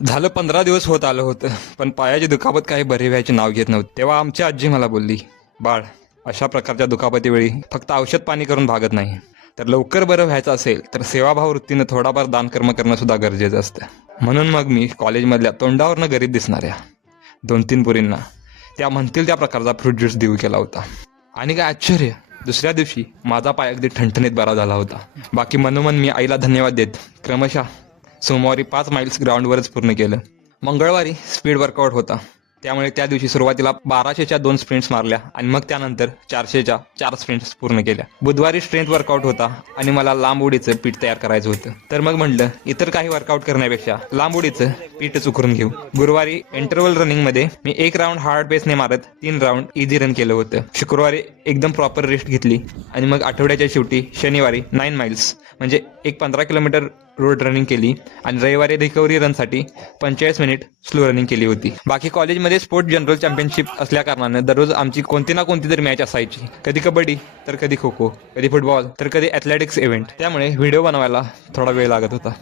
झालं 15 दिवस होत आलं होतं, पण पायाची दुखापत काही बरी व्हायचे नाव घेत नव्हते. तेव्हा आमची आजी मला बोलली, बाळ, अशा प्रकारच्या दुखापतीवेळी फक्त औषध पाणी करून भागत नाही, तर लवकर बरं व्हायचं असेल तर सेवाभाव वृत्तीनं थोडाफार दानकर्म करणं सुद्धा गरजेचं असतं. म्हणून मग मी कॉलेजमधल्या तोंडावरनं गरीब दिसणाऱ्या 2-3 पोरींना त्या म्हणतील त्या प्रकारचा फ्रूट ज्यूस देऊ केला होता. आणि काय आश्चर्य, दुसऱ्या दिवशी माझा पाय अगदी ठणठणीत बरा झाला होता. बाकी मनोमन मी आईला धन्यवाद देत क्रमशः सोमवारी 5 माइल्स ग्राउंडवरच पूर्ण केलं. मंगळवारी स्पीड वर्कआउट होता, त्यामुळे त्या दिवशी सुरुवातीला 1200च्या 2 स्प्रिंट्स मारल्या आणि मग त्यानंतर 400च्या 4 स्प्रिंट्स पूर्ण केल्या. बुधवारी स्ट्रेंथ वर्कआउट होता आणि मला लांब उडीचं पीठ तयार करायचं होतं, तर मग म्हटलं इतर काही वर्कआउट करण्यापेक्षा लांब उडीचं पीठच उकरून घेऊ. गुरुवारी इंटरव्हल रनिंगमध्ये मी 1 राऊंड हार्ड बेसने मारत 3 राऊंड इझी रन केलं होतं. शुक्रवारी एकदम प्रॉपर रेस्ट घेतली आणि मग आठवड्याच्या शेवटी शनिवारी 9 माइल्स म्हणजे एक 15 किलोमीटर रोड रनिंग केली आणि रविवारी रिकव्हरी रनसाठी 45 मिनिट स्लो रनिंग केली होती. बाकी कॉलेजमध्ये स्पोर्ट जनरल चॅम्पियनशिप असल्या कारणाने दररोज आमची कोणती ना कोणती तरी मॅच असायची. कधी कबड्डी, तर कधी खो खो, कधी फुटबॉल, तर कधी ॲथलेटिक्स इव्हेंट. त्यामुळे व्हिडिओ बनवायला थोडा वेळ लागत होता.